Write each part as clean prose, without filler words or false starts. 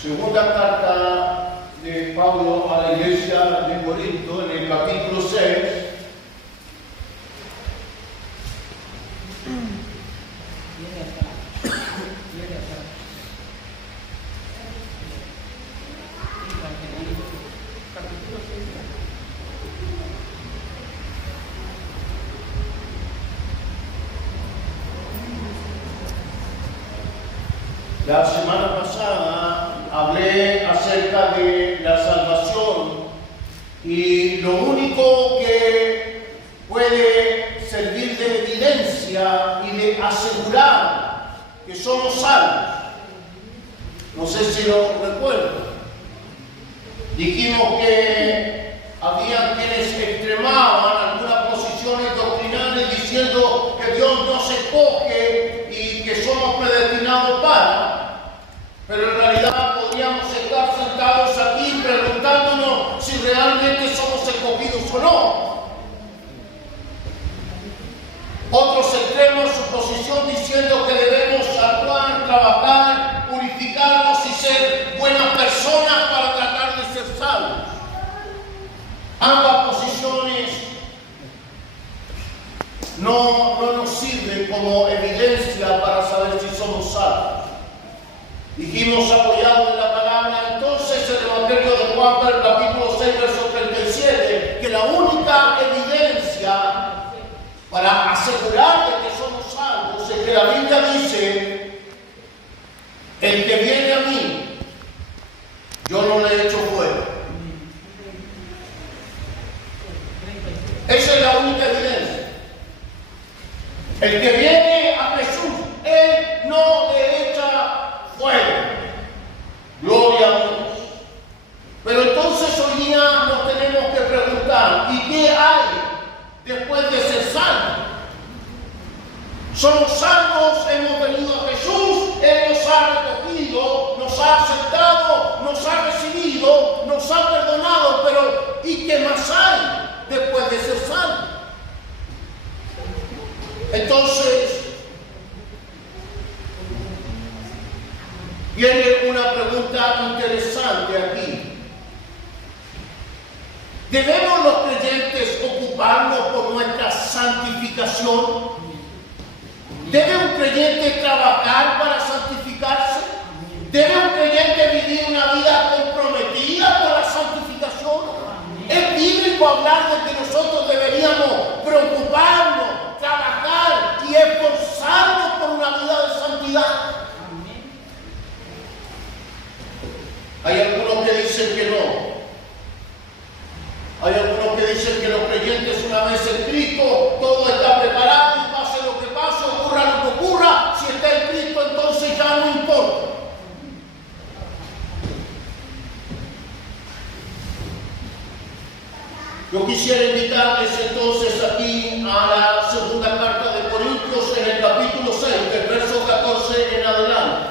Segunda carta de Pablo a la iglesia de Corinto, en el capítulo 6. La semana pasada hablé acerca de la salvación y lo único que puede servir de evidencia y de asegurar que somos salvos. No sé si lo recuerdan. Dijimos que había quienes extremaban algunas posiciones doctrinales diciendo que Dios no se escoge y que somos predestinados para, pero en realidad podríamos estar sentados aquí preguntándonos si realmente somos escogidos o no. Otros extremos su posición diciendo que debemos actuar, trabajar, purificarnos y ser buenas personas para tratar de ser salvos. Ambas posiciones no nos sirven como evidencia para saber si somos salvos. Dijimos, apoyado en la palabra, entonces el Evangelio de Juan, el capítulo 6, verso 37, que la única evidencia para asegurar de que somos salvos es que la Biblia dice: el que viene a mí, yo no le echo fuera. Esa es la única evidencia. El que viene a Jesús, Él no le echa fuera. Gloria a Dios. Pero entonces hoy día nos tenemos que preguntar: ¿y qué hay después de ser salvos? Somos salvos, hemos venido a Jesús, Él nos ha recogido, nos ha aceptado, nos ha recibido, nos ha perdonado, pero ¿y qué más hay después de ser salvos? Entonces, viene una pregunta interesante aquí. ¿Debemos los creyentes ocuparnos por nuestra santificación? ¿Debe un creyente trabajar para santificarse? ¿Debe un creyente vivir una vida comprometida con la santificación? ¿Es bíblico hablar de que nosotros deberíamos preocuparnos, trabajar y esforzarnos por una vida de santidad? Hay algunos que dicen que no. Hay algunos que dicen que los creyentes, una vez en Cristo, todo está preparado y pase lo que pase, ocurra lo que ocurra, si está en Cristo entonces ya no importa. Yo quisiera invitarles entonces aquí a la segunda carta de Corintios en el capítulo 6, del verso 14 en adelante.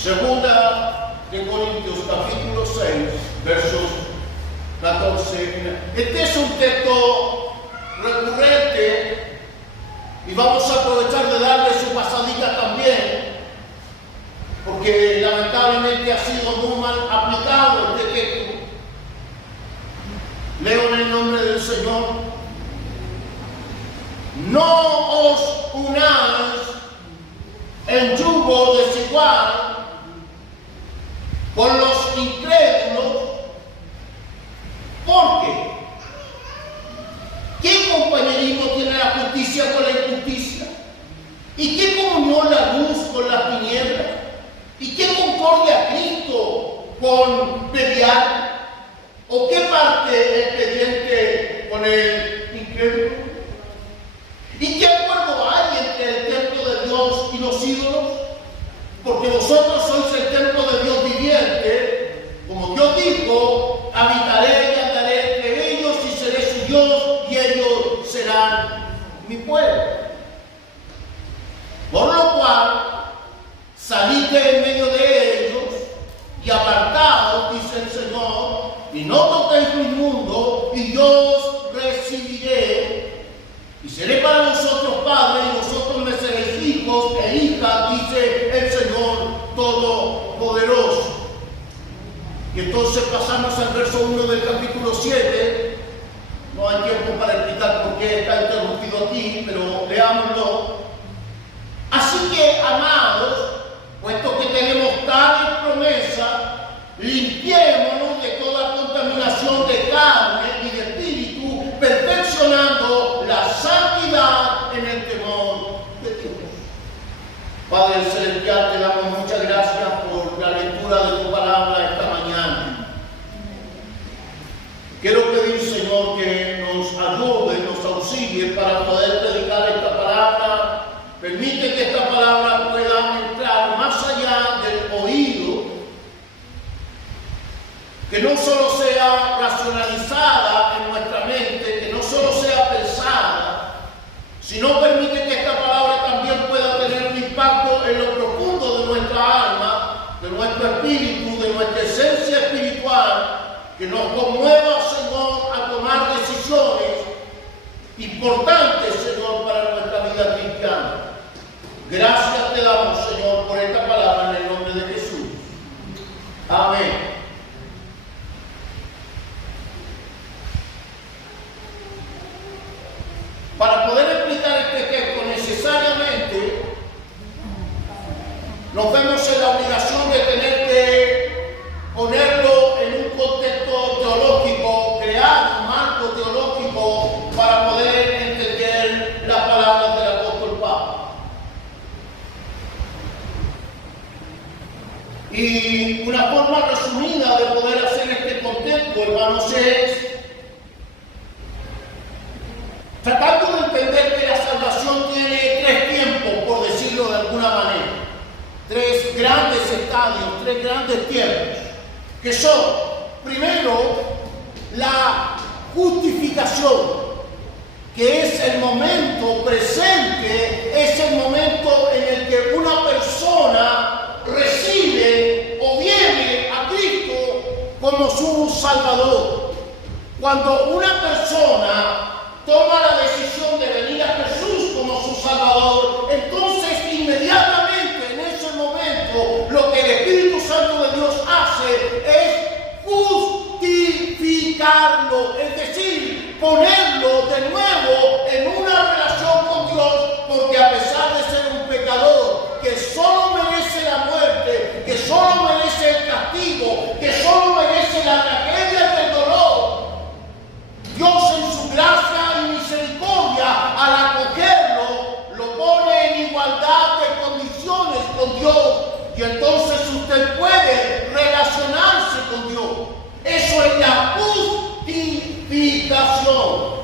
Segunda de Corintios, capítulo 6, versos 14. Este es un texto recurrente y vamos a aprovechar de darle su pasadita también, porque lamentablemente ha sido muy mal aplicado este texto. Leo en el nombre del Señor: no os unáis en yugo desigual con los incrédulos, porque ¿qué compañerismo tiene la justicia con la injusticia? ¿Y qué comunión la luz con las tinieblas? ¿Y qué concordia Cristo con Belial? ¿O qué parte el creyente con el incrédulo? ¿Y qué acuerdo hay entre el templo de Dios y los ídolos? Porque vosotros sois el templo de Dios viviente. Como Dios dijo, habitaré y andaré entre ellos y seré su Dios y ellos serán mi pueblo. Por lo cual, salid de en medio de ellos y apartaos, dice el Señor, y no toquéis lo inmundo, y yo os recibiré, y seré para vosotros padre, y vosotros me seréis hijos e hijas, dice el Señor Todopoderoso. Y entonces pasamos al verso 1 del capítulo 7. No hay tiempo para explicar por qué está interrumpido aquí, pero leámoslo. Así que, amados, puesto que tenemos tales promesas, limpiémonos de toda contaminación de carne y de espíritu, perfeccionando la santidad en el temor de Dios. Padre Celestial, te damos muchas gracias por la lectura de tu palabra esta mañana. Quiero pedir, Señor, que nos ayude, nos auxilie para poder predicar esta palabra. Permite que esta palabra pueda entrar más allá del oído, que no solo sea racionalizada en nuestra mente, que no solo sea pensada, sino permite que esta palabra también pueda tener un impacto en lo profundo de nuestra alma, de nuestro espíritu, de nuestra esencia espiritual, que nos conmueva, Señor, a tomar decisiones importantes, Señor, para nuestra vida cristiana. Gracias te damos, Señor, por esta palabra en el nombre de Jesús. Amén. Para poder explicar este texto necesariamente, nos vemos en la obligación de tener que ponerlo en un contexto teológico, crear un marco teológico para poder entender las palabras del apóstol Pablo. Y una forma resumida de poder hacer este contexto, hermanos, es tratando de entender que la salvación tiene tres tiempos, por decirlo de alguna manera. Tres grandes estadios, tres grandes tiempos, que son, primero, la justificación, que es el momento presente, es el momento en el que una persona recibe o viene a Cristo como su Salvador. Cuando una persona toma la decisión de venir a Jesús como su Salvador, entonces inmediatamente en ese momento lo que el Espíritu Santo de Dios hace es justificarlo, es decir, ponerlo de nuevo en una relación con Dios, porque a pesar de ser un pecador que solo merece la muerte, que solo merece el castigo, que solo merece la tragedia del dolor, Dios en su gracia y misericordia, al acogerlo, lo pone en igualdad de condiciones con Dios, y entonces usted puede relacionarse con Dios. Eso es la justificación,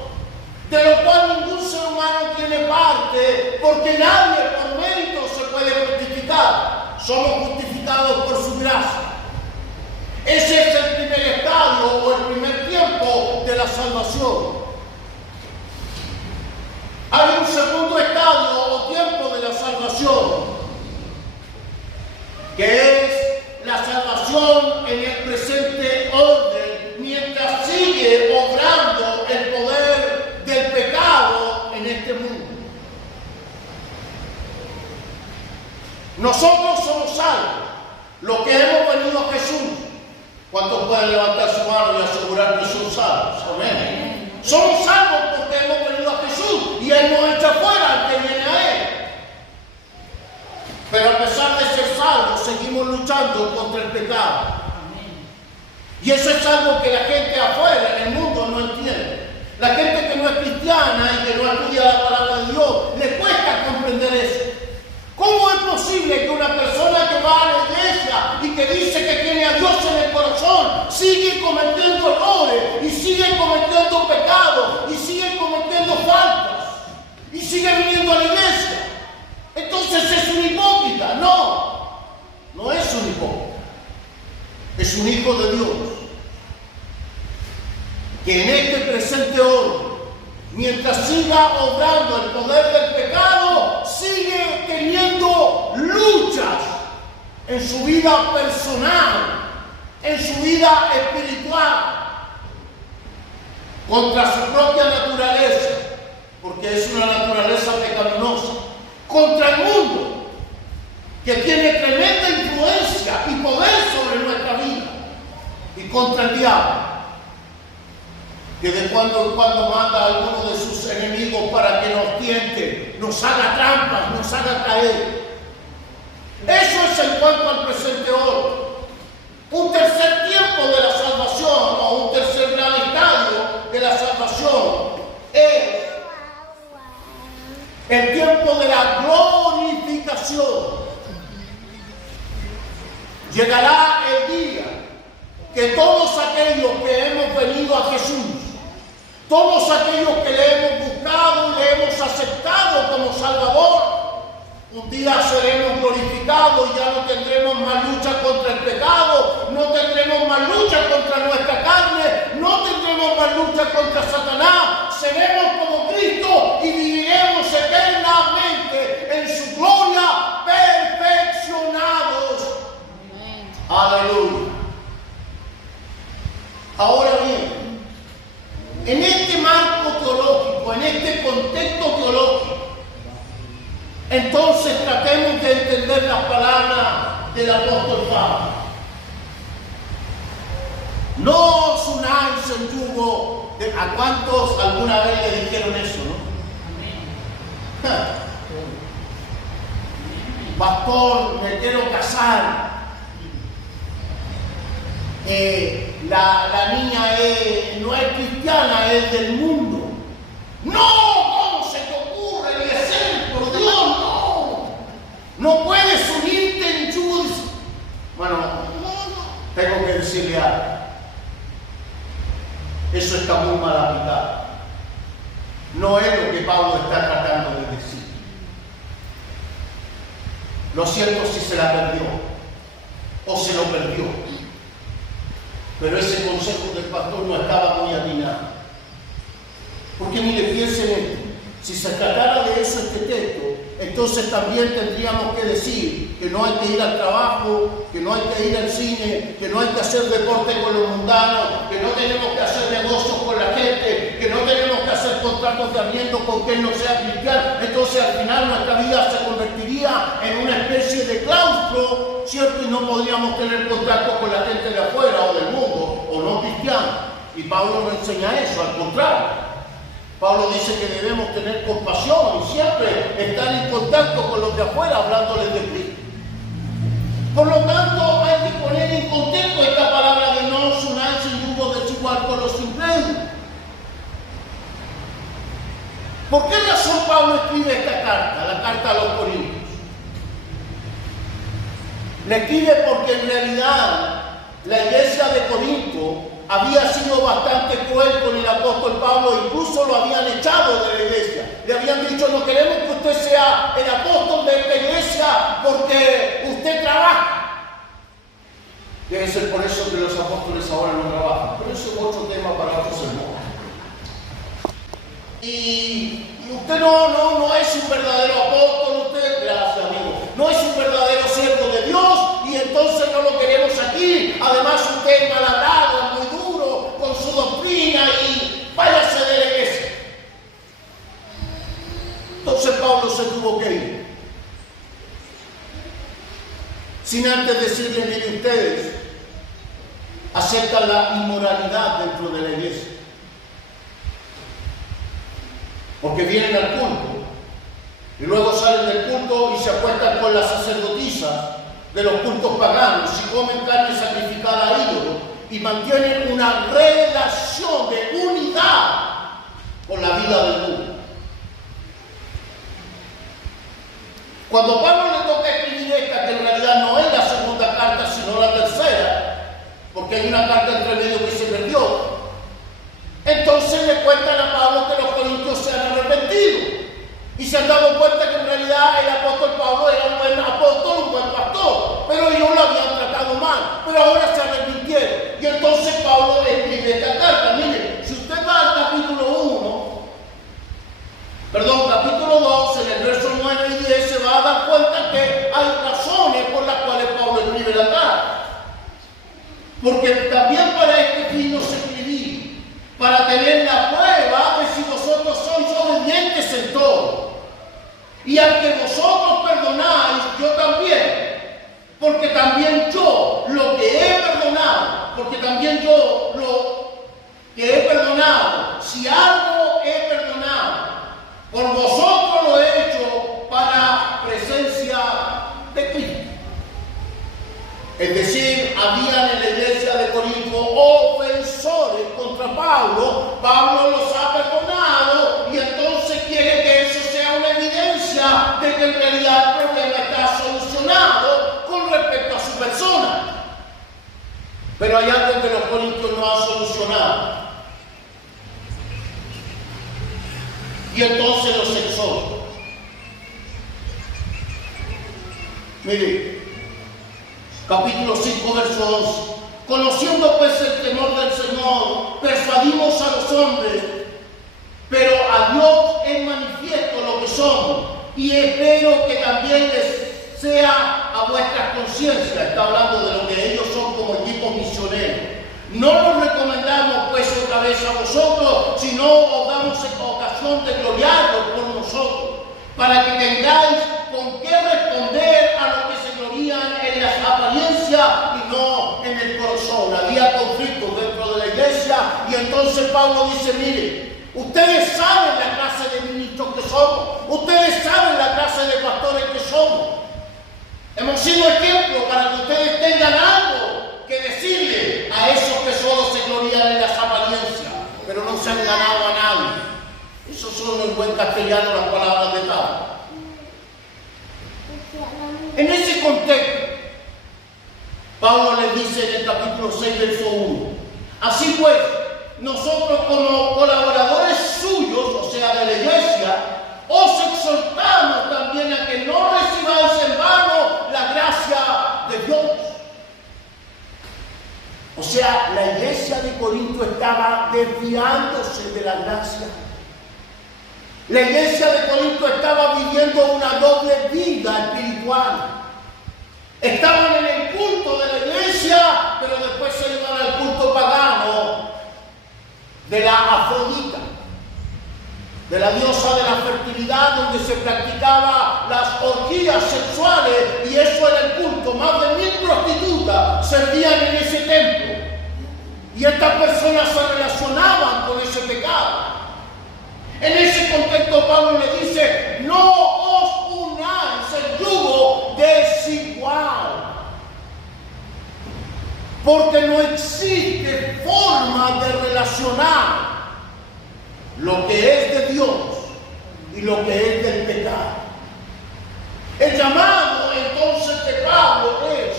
de lo cual ningún ser humano tiene parte, porque nadie por mérito se puede justificar. Somos justificados por su gracia. Ese es el primer estadio o el primer tiempo de la salvación. Hay un segundo estadio o tiempo de la salvación, que es la salvación en el presente orden, mientras sigue obrando el poder del pecado en este mundo. Nosotros somos salvos, los que hemos venido a Jesús. ¿Cuántos pueden levantar su mano y asegurar que son salvos? Amén. Somos salvos porque hemos venido a Jesús y Él nos echa fuera al que viene a Él. Pero a pesar de ser salvos, seguimos luchando contra el pecado. Y eso es algo que la gente afuera, en el mundo, no entiende. La gente que no es cristiana y que no estudia la palabra de Dios, le cuesta comprender eso. ¿Cómo es posible que una persona que va a la iglesia y que dice que tiene a Dios en el corazón sigue cometiendo errores y sigue cometiendo pecados y sigue cometiendo faltas y sigue viniendo a la iglesia? Entonces es un hipócrita. No, no es un hipócrita. Es un hijo de Dios que en este presente orden, mientras siga obrando el poder del pecado, sigue teniendo luchas en su vida personal, en su vida espiritual, contra su propia naturaleza, porque es una naturaleza pecaminosa, contra el mundo, que tiene tremenda influencia y poder sobre nuestra vida, y contra el diablo, que de cuando en cuando manda a alguno de sus enemigos para que nos tiente, nos haga trampas, nos haga caer. Eso es en cuanto al presente oro. Un tercer tiempo de la salvación, o un tercer gran estadio de la salvación, es el tiempo de la glorificación. Llegará el día que todos aquellos que hemos venido a Jesús, todos aquellos que le hemos buscado y le hemos aceptado como Salvador, un día seremos glorificados y ya no tendremos más lucha contra el pecado, no tendremos más lucha contra nuestra carne, no tendremos más lucha contra Satanás, seremos como Cristo y viviremos eternamente en su gloria, perfeccionados. Aleluya. Ahora bien, en este marco teológico, en este contexto teológico, entonces tratemos de entender las palabras del apóstol Pablo. No os unáis en yugo de... ¿A cuántos alguna vez le dijeron eso, no? Pastor, me quiero casar. La niña no es cristiana, es del mundo. ¡No! ¿Cómo se te ocurre, Eliezer? Por Dios, no. No puedes unirte en yugo. Bueno, tengo que decirle algo. Eso está muy mal aplicado. No es lo que Pablo está tratando de decir. Lo cierto si se la perdió o se lo perdió. Pero ese consejo del pastor no estaba muy atinado. Porque mire, piensen en esto. Si se tratara de eso este texto, entonces también tendríamos que decir que no hay que ir al trabajo, que no hay que ir al cine, que no hay que hacer deporte con los mundanos, que no tenemos que hacer negocios con la gente, que no tenemos que hacer contratos de arriendo con quien no sea cristiano. Entonces al final nuestra vida se convertiría en una especie de claustro, ¿cierto? Y no podríamos tener contacto con la gente de afuera o del mundo, o no cristiano. Y Pablo no enseña eso, al contrario. Pablo dice que debemos tener compasión y siempre estar en contacto con los de afuera, hablándoles de Cristo. Por lo tanto, hay que poner en contexto esta palabra de no os unáis en yugo desigual con los incrédulos. ¿Por qué razón Pablo escribe esta carta, la carta a los Corintios? Le escribe porque en realidad la iglesia de Corinto había sido bastante cruel con el apóstol Pablo, incluso lo habían echado de la iglesia. Le habían dicho, no queremos que usted sea el apóstol de esta iglesia porque usted trabaja. Debe ser por eso que los apóstoles ahora no trabajan. Pero eso es otro tema para otro sermón. Y usted no es un verdadero apóstol, usted, gracias amigo, no es un verdadero siervo de Dios y entonces no lo queremos aquí. Además usted es malhablado, es muy duro con su doctrina y váyase de la iglesia. Entonces Pablo se tuvo que ir. Sin antes decirle, miren ustedes, aceptan la inmoralidad dentro de la iglesia. Porque vienen al culto y luego salen del culto y se acuestan con las sacerdotisas de los cultos paganos y comen carne sacrificada a ídolos y mantienen una relación de unidad con la vida del mundo. Cuando Pablo le toca escribir esta, que en realidad no es la segunda carta sino la tercera, porque hay una carta entre medio que se perdió, entonces le cuentan a Pablo que los corintios se han arrepentido y se han dado cuenta que en realidad el apóstol Pablo era un buen apóstol, un buen pastor, pero ellos lo habían tratado mal, pero ahora se arrepintieron. Y entonces Pablo le escribe esta carta. Miren, si usted va al capítulo 2, en el verso 9 y 10, se va a dar cuenta que hay razones por las cuales Pablo de la carta. Porque también para este fin nos escribí, para tener la prueba de si vosotros sois obedientes en todo. Y al que vosotros perdonáis, yo también. Porque también yo lo que he perdonado, si algo he perdonado, por vosotros lo he hecho para presencia de Cristo. Es decir, había en la iglesia de Corinto ofensores contra Pablo. Pablo los ha perdonado y entonces quiere que eso sea una evidencia de que en realidad el problema está solucionado con respecto a su persona. Pero hay algo que los corintios no han solucionado. Y entonces los exhorta. Mire, capítulo 5, verso 11. Conociendo pues el temor del Señor, persuadimos a los hombres, pero a Dios es manifiesto lo que somos, y espero que también les sea a vuestras conciencias. Está hablando de lo que ellos son como equipo misionero. No nos recomendamos pues otra vez a vosotros, sino os damos ocasión de gloriaros por nosotros, para que tengáis con qué responder a los que se glorían en las apariencias y no en el corazón. Había conflictos dentro de la iglesia y entonces Pablo dice, mire, ustedes saben la clase de ministros que somos, ustedes saben la clase de pastores que somos. Hemos sido ejemplo para que ustedes tengan algo que decirle a esos que solo se glorían en las apariencias, pero no se han ganado a nadie. Esos son en buen castellano las palabras de Pablo. En ese contexto, Pablo les dice en el capítulo 6, verso 1, así pues, nosotros como colaboradores suyos, o sea, de la iglesia, os exhortamos también a que no recibáis en vano la gracia de Dios. O sea, la iglesia de Corinto estaba desviándose de la gracia. La iglesia de Corinto estaba viviendo una doble vida espiritual. Estaban en el culto de la iglesia, pero después se iban al culto pagano de la Afrodita, de la diosa de la fertilidad, donde se practicaban las orgías sexuales, y eso era el culto. Más de 1000 prostitutas servían en ese templo, y estas personas se relacionaban con ese pecado. En ese contexto Pablo le dice, no os unáis el yugo desigual, porque no existe forma de relacionar lo que es de Dios y lo que es del pecado. El llamado entonces de Pablo es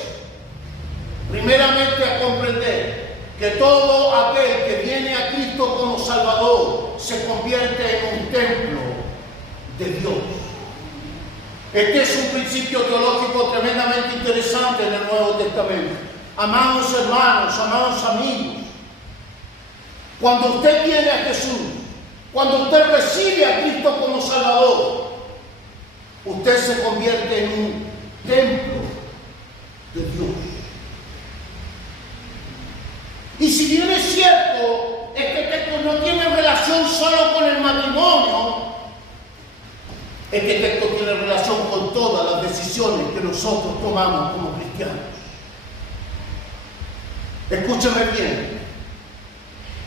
primeramente a comprender que todo aquel que viene a Cristo como Salvador se convierte en un templo de Dios. Este es un principio teológico tremendamente interesante en el Nuevo Testamento. Amados hermanos, amados amigos, cuando usted viene a Jesús, cuando usted recibe a Cristo como Salvador, usted se convierte en un templo de Dios. Y si bien es cierto, este texto no tiene relación solo con el matrimonio, este texto tiene relación con todas las decisiones que nosotros tomamos como cristianos. Escúchame bien.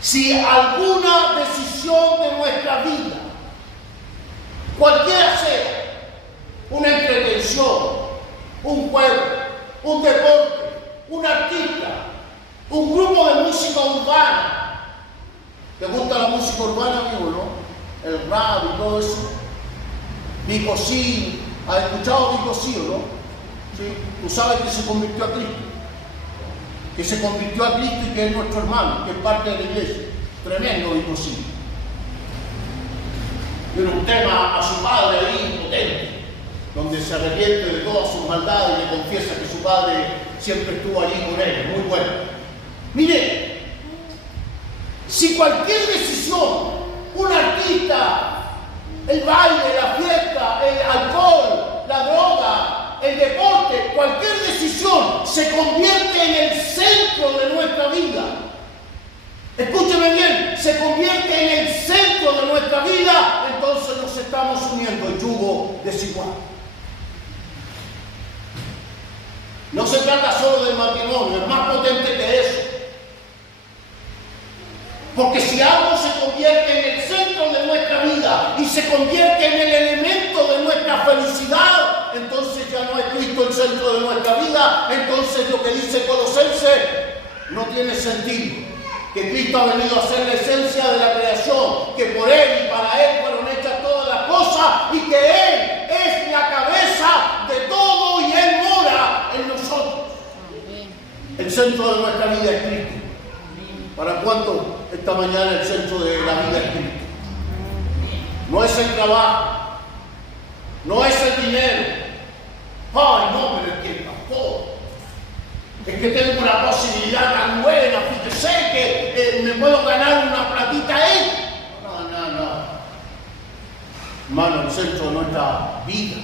Si alguna decisión de nuestra vida, cualquiera sea, una entretención, un juego, un deporte, un artista, un grupo de música urbana. ¿Te gusta la música urbana, amigo, no? El rap y todo eso. Vico sí, ¿has escuchado Vico sí o no? ¿Sí? Tú sabes que se convirtió a Cristo. Que se convirtió a Cristo y que es nuestro hermano, que es parte de la iglesia. Tremendo Vico sí. Tiene un tema a su padre ahí potente, donde se arrepiente de todas sus maldades y le confiesa que su padre siempre estuvo allí con él. Muy bueno. Mire, si cualquier decisión, un artista, el baile, la fiesta, el alcohol, la droga, el deporte, cualquier decisión, se convierte en el centro de nuestra vida, escúcheme bien, se convierte en el centro de nuestra vida, entonces nos estamos uniendo en yugo desigual. No se trata solo del matrimonio, es más potente que eso. Porque si algo se convierte en el centro de nuestra vida y se convierte en el elemento de nuestra felicidad, entonces ya no es Cristo el centro de nuestra vida. Entonces lo que dice Colosenses no tiene sentido. Que Cristo ha venido a ser la esencia de la creación, que por Él y para Él fueron hechas todas las cosas y que Él es la cabeza de todo y Él mora en nosotros. El centro de nuestra vida es Cristo. ¿Para cuánto esta mañana el centro de la vida es Cristo? No es el trabajo, no es el dinero. Ay, no, pero es que el pastor, es que tengo una posibilidad tan buena, fíjese que me puedo ganar una platita ahí. No. Hermano, el centro de nuestra vida,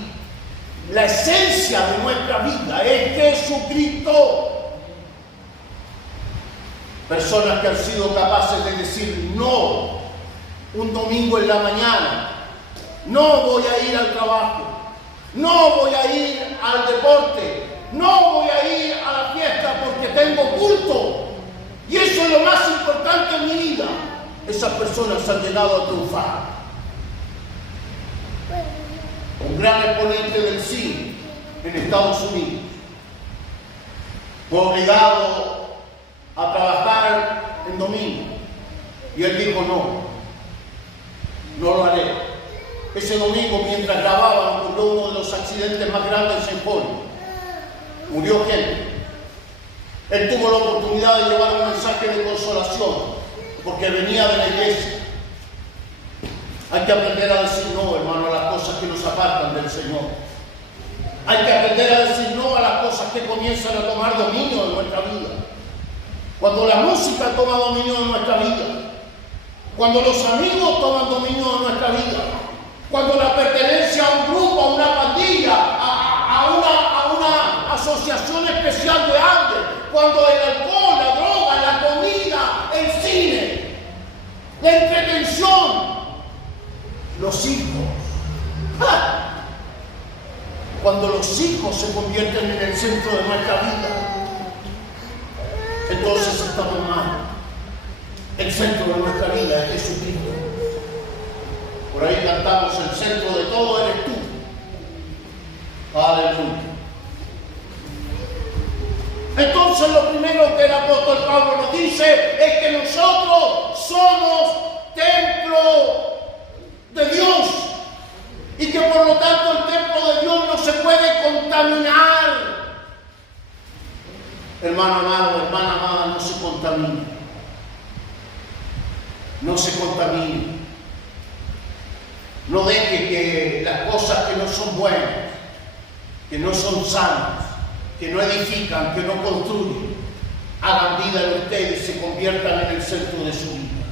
la esencia de nuestra vida es Jesucristo. Personas que han sido capaces de decir no un domingo en la mañana, no voy a ir al trabajo, no voy a ir al deporte, no voy a ir a la fiesta porque tengo culto. Y eso es lo más importante en mi vida. Esas personas han llegado a triunfar. Un gran exponente del cine en Estados Unidos fue obligado a trabajar en domingo. Y él dijo no lo haré. Ese domingo, mientras grababan, ocurrió uno de los accidentes más grandes en Hollywood. Murió gente. Él tuvo la oportunidad de llevar un mensaje de consolación, porque venía de la iglesia. Hay que aprender a decir no, hermano, a las cosas que nos apartan del Señor. Hay que aprender a decir no a las cosas que comienzan a tomar dominio de nuestra vida. Cuando la música toma dominio de nuestra vida, cuando los amigos toman dominio de nuestra vida, cuando la pertenencia a un grupo, a una pandilla, a una asociación especial de arte, cuando el alcohol, la droga, la comida, el cine, la entretención, los hijos. Cuando los hijos se convierten en el centro de nuestra vida, entonces estamos mal. El centro de nuestra vida es Jesucristo. Por ahí cantamos: el centro de todo eres tú. Aleluya. Entonces lo primero que el apóstol Pablo nos dice es que nosotros somos templo de Dios y que por lo tanto el templo de Dios no se puede contaminar. Hermano amado, hermana amada, no se contamine. No se contamine. No deje que las cosas que no son buenas, que no son sanas, que no edifican, que no construyen, hagan vida en usted y se conviertan en el centro de su vida.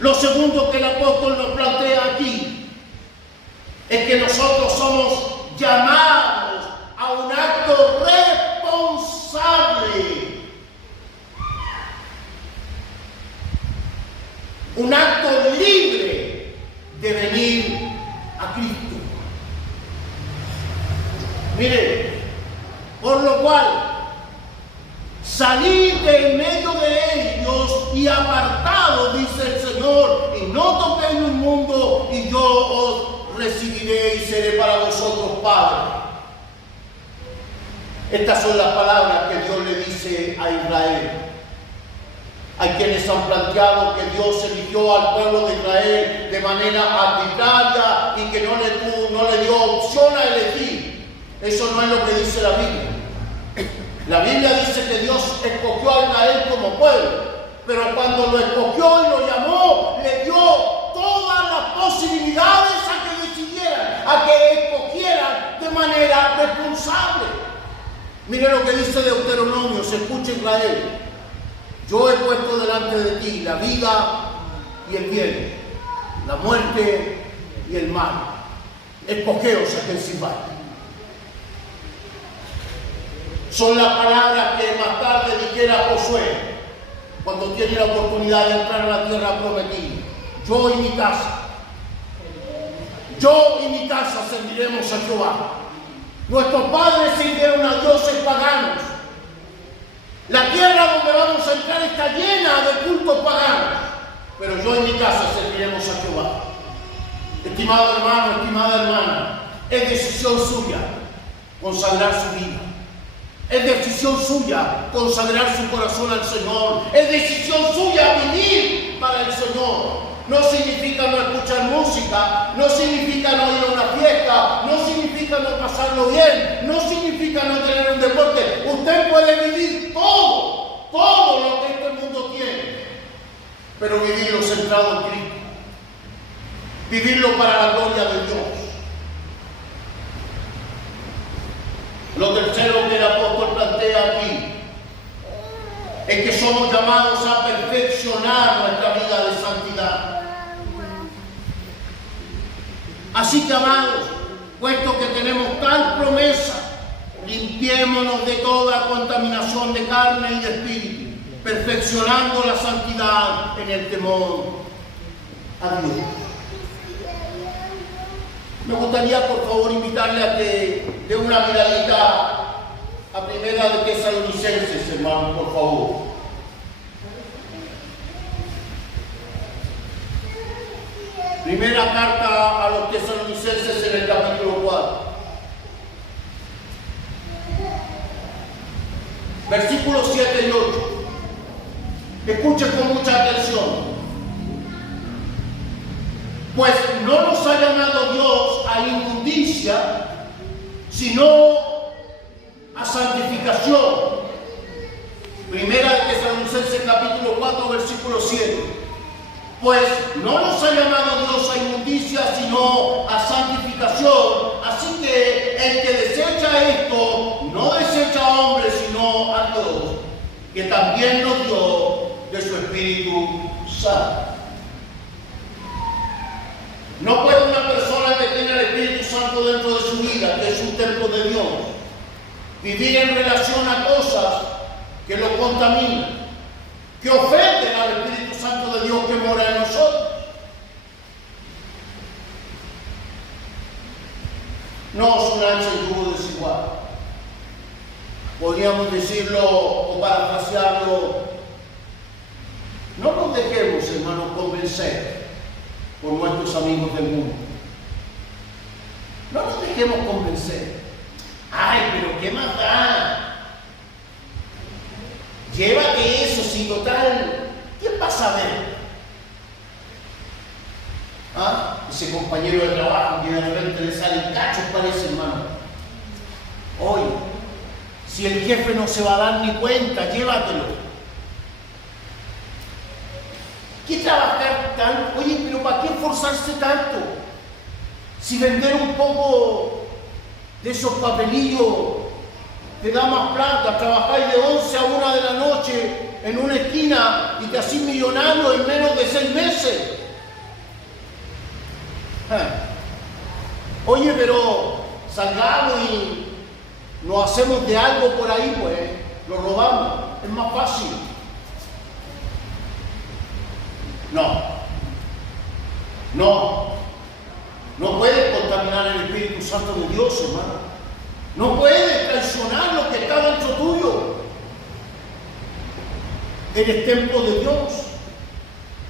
Lo segundo que el apóstol nos plantea aquí es que nosotros somos llamados a un acto responsable, un acto libre de venir a Cristo. Mire, por lo cual, salid de en medio de ellos y apartados, dice el Señor, y no toquéis lo inmundo, y yo os recibiré y seré para vosotros Padre. Estas son las palabras que Dios le dice a Israel. Hay quienes han planteado que Dios eligió al pueblo de Israel de manera arbitraria y que no le dio opción a elegir. Eso no es lo que dice la Biblia. La Biblia dice que Dios escogió a Israel como pueblo, pero cuando lo escogió y lo llamó, le dio todas las posibilidades a que decidieran, a que escogieran de manera responsable. Mire lo que dice Deuteronomio: se escucha Israel, yo he puesto delante de ti la vida y el bien, la muerte y el mal. Escogeos a quien sirváis. Son las palabras que más tarde dijera Josué cuando tiene la oportunidad de entrar a la tierra prometida. Yo y mi casa serviremos a Jehová. Nuestros padres sirvieron a dioses paganos. La tierra donde vamos a entrar está llena de cultos paganos, pero yo y mi casa serviremos a Jehová. Estimado hermano, estimada hermana, es decisión suya consagrar su vida. Es decisión suya consagrar su corazón al Señor. Es decisión suya vivir para el Señor. No significa no escuchar música, no significa no ir a una fiesta, no significa no pasarlo bien, no significa no tener un deporte. Usted puede vivir todo lo que este mundo tiene, pero vivirlo centrado en Cristo. Vivirlo para la gloria de Dios. Lo tercero que el apóstol plantea aquí es que somos llamados a perfeccionar nuestra vida de santidad. Así que, amados, puesto que tenemos tal promesa, limpiémonos de toda contaminación de carne y de espíritu, perfeccionando la santidad en el temor a Dios. Me gustaría, por favor, invitarle a que dé una miradita a Primera de Tesalonicenses, hermano, por favor. Primera carta a los Tesalonicenses en el capítulo 4. Versículos 7 y 8. Escuchen con mucha atención. Pues no nos ha llamado Dios a inmundicia, sino a santificación. Primera de Tesalonicenses capítulo 4, versículo 7. Pues no nos ha llamado Dios a inmundicia, sino a santificación. Así que el que desecha esto, no desecha a hombres, sino a Dios, que también nos dio de su Espíritu Santo. No puede una persona que tiene el Espíritu Santo dentro de su vida, que es un templo de Dios, vivir en relación a cosas que lo contaminan, que ofenden al Espíritu Santo de Dios que mora en nosotros. No es un ancho y yugo desigual. Podríamos decirlo o parafrasearlo. No nos dejemos, hermanos, convencer por nuestros amigos del mundo. No nos dejemos convencer. Ay, pero ¿qué más da? Llévate eso, si total, ¿qué pasa a ver? ¿Ah? Ese compañero de trabajo que de repente le salen cachos, parece, hermano. Oye, si el jefe no se va a dar ni cuenta, llévatelo. ¿Qué trabajar tanto? Oye, pero ¿para qué esforzarse tanto? Si vender un poco de esos papelillos te da más plata, trabajáis de 11 a 1 de la noche en una esquina y te hacís millonario en menos de 6 meses. Oye, pero salgamos y nos hacemos de algo por ahí, pues, lo robamos, es más fácil. No puedes contaminar el Espíritu Santo de Dios, hermano. No puedes traicionar lo que está dentro tuyo. Eres templo de Dios.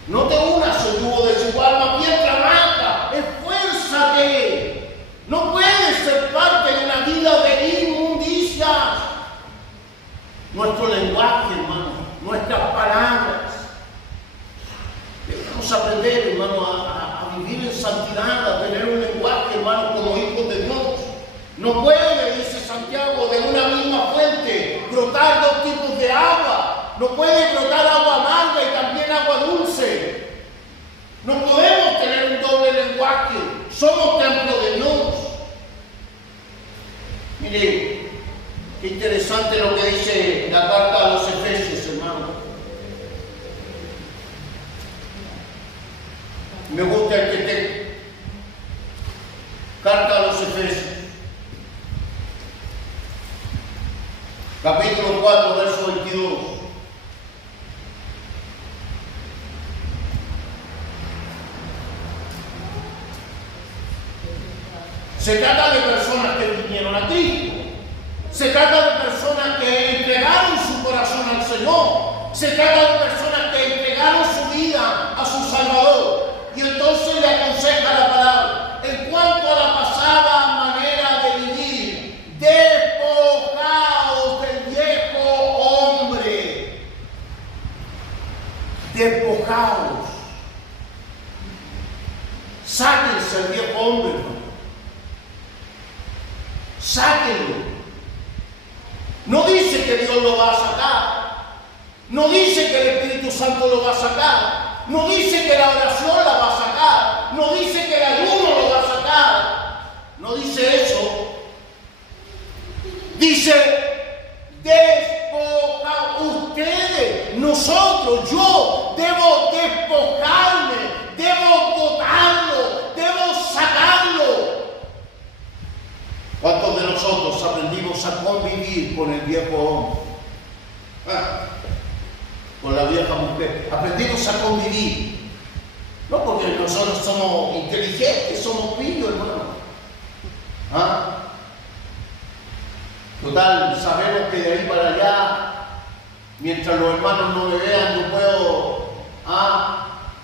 No te unas al yugo desigual, más bien trabaja, esfuérzate. No puedes ser parte de una vida de inmundicia. Nuestro lenguaje, hermano, nuestras palabras. Debemos aprender, hermano, a vivir en santidad, a tener un lenguaje, hermano, como hijos de Dios. No puede, dice Santiago, de una misma fuente brotar dos tipos de agua. No puede brotar agua amarga y también agua dulce. No podemos tener un doble lenguaje. Somos templo de Dios. Mire, qué interesante lo que dice la carta a los Efesios, hermano. Me gusta el texto. Carta a los Efesios. Se trata de personas que vinieron a Cristo. Se trata de personas que entregaron su corazón al Señor. Se trata de personas que entregaron su vida a su Salvador. Y entonces le aconseja la palabra. En cuanto a la pasada manera de vivir, despojaos del viejo hombre. Despojaos. Sáquense el viejo hombre, hermano. Sáquenlo. No dice que Dios lo va a sacar. No dice que el Espíritu Santo lo va a sacar. No dice que la oración la va a sacar. No dice que el ayuno lo va a sacar. No dice eso. Dice, despoja ustedes, nosotros, yo, debo despojarme, debo botarlo, debo sacarlo. ¿Cuántos de nosotros aprendimos a convivir con el viejo hombre? Con la vieja mujer. Aprendimos a convivir. No porque nosotros somos inteligentes, somos pillos, hermano. Total, sabemos que de ahí para allá, mientras los hermanos no me vean, yo puedo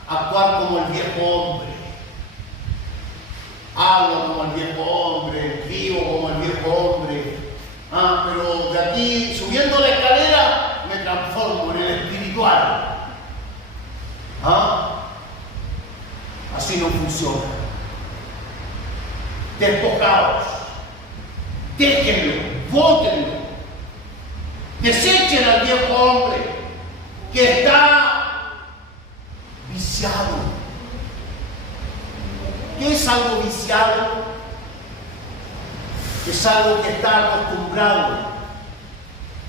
actuar como el viejo hombre. Hablo como el viejo hombre, vivo como el viejo hombre. Pero de aquí, subiendo la escalera, me transformo en el espiritual. Así no funciona. Despojaos. Déjenlo, bótenlo. Desechen al viejo hombre que está viciado. ¿Qué es algo viciado? Es algo que está acostumbrado,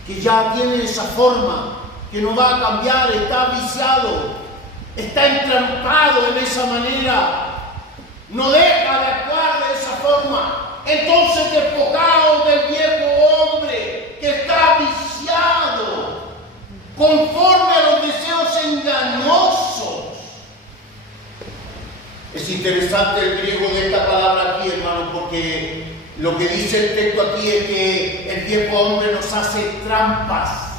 que ya tiene esa forma, que no va a cambiar, está viciado, está entrampado en esa manera, no deja de actuar de esa forma. Entonces despojaos del viejo hombre que está viciado, conforme a los deseos engañosos. Es interesante el griego de esta palabra aquí, hermano, porque lo que dice el texto aquí es que el viejo hombre nos hace trampas.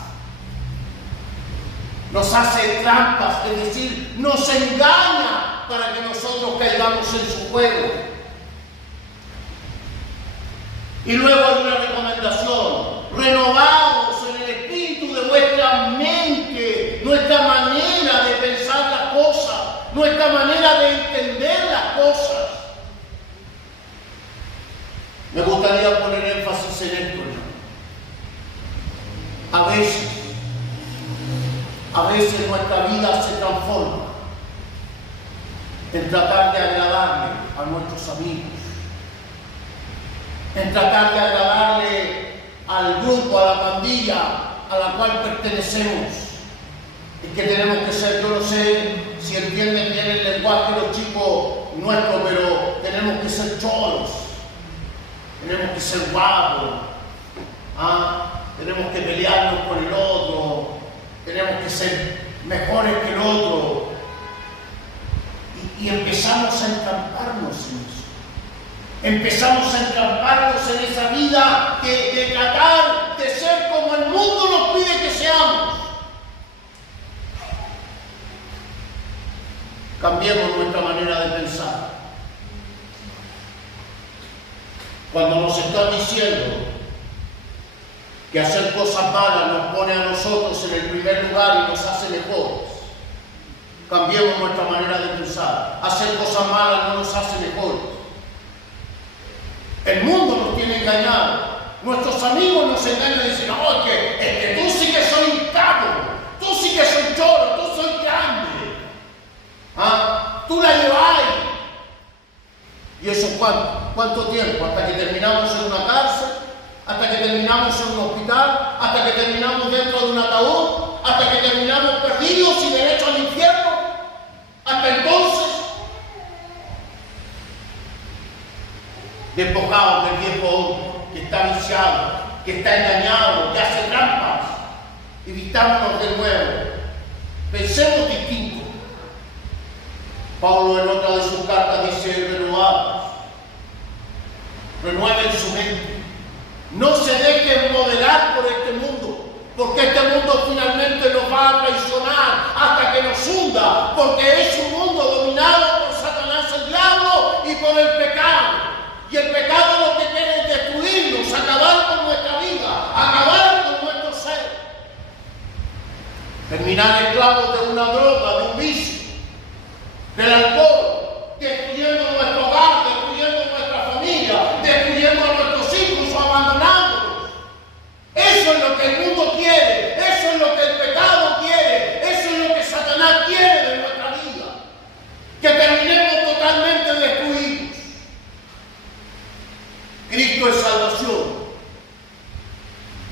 Nos hace trampas, es decir, nos engaña para que nosotros caigamos en su juego. Y luego hay una recomendación: renovaos en el espíritu de vuestra mente, nuestra manera de pensar las cosas, nuestra manera de entender las cosas. Me gustaría poner énfasis en esto, hermano. A veces nuestra vida se transforma en tratar de agradarle a nuestros amigos, en tratar de agradarle al grupo, a la pandilla a la cual pertenecemos. Y que tenemos que ser, yo no sé si entienden bien el lenguaje de los chicos nuestros, pero tenemos que ser cholos, tenemos que ser guapos, tenemos que pelearnos con el otro, tenemos que ser mejores que el otro. Y empezamos a entramparnos en eso. Empezamos a entramparnos en esa vida de tratar de ser como el mundo nos pide que seamos. Cambiemos nuestra manera de pensar. Cuando nos están diciendo que hacer cosas malas nos pone a nosotros en el primer lugar y nos hace mejores, cambiemos nuestra manera de pensar. Hacer cosas malas no nos hace mejores. El mundo nos tiene engañados. Nuestros amigos nos engañan y dicen: no, es que tú sí que soy un capo, tú sí que soy choro, tú soy grande. Tú la lleváis. ¿Y eso cuánto tiempo? Hasta que terminamos en una cárcel, hasta que terminamos en un hospital, hasta que terminamos dentro de un ataúd, hasta que terminamos perdidos y derecho al infierno. Hasta entonces, despojados del viejo hombre que está viciado, que está engañado, que hace trampas, y vistámonos de nuevo. Pensemos distinto. Pablo en otra de sus cartas dice: renovados. mundo finalmente nos va a traicionar hasta que nos hunda, porque es un mundo dominado por Satanás, el diablo, y por el pecado. Y el pecado lo que quiere es destruirnos, acabar con nuestra vida, acabar con nuestro ser. Terminar esclavos de una droga, de un vicio, del alcohol, destruyendo nuestro hogar, destruyendo nuestra familia, destruyendo a nuestros hijos o abandonándolos. Eso es lo que el mundo quiere, eso es lo que el pecado quiere, eso es lo que Satanás quiere de nuestra vida. Que terminemos totalmente destruidos. Cristo es salvación,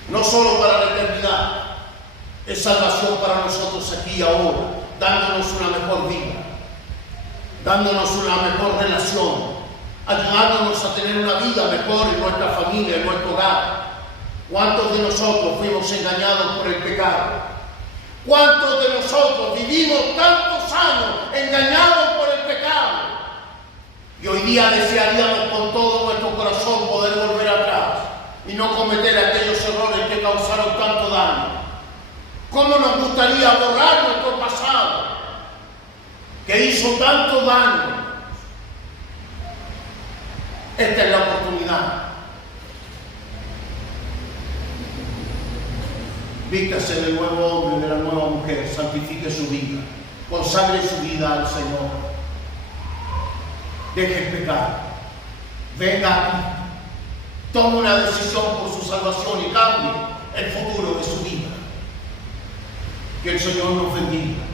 no solo para la eternidad, es salvación para nosotros aquí y ahora, dándonos una mejor vida, dándonos una mejor relación, ayudándonos a tener una vida mejor en nuestra familia, en nuestro hogar. ¿Cuántos de nosotros fuimos engañados por el pecado? ¿Cuántos de nosotros vivimos tantos años engañados por el pecado? Y hoy día desearíamos con todo nuestro corazón poder volver atrás y no cometer aquellos errores que causaron tanto daño. ¿Cómo nos gustaría borrar nuestro pasado que hizo tanto daño? Esta es la oportunidad. Vístase del nuevo hombre y de la nueva mujer, santifique su vida, consagre su vida al Señor. Deje el pecado, venga aquí, tome una decisión por su salvación y cambie el futuro de su vida. Que el Señor nos bendiga.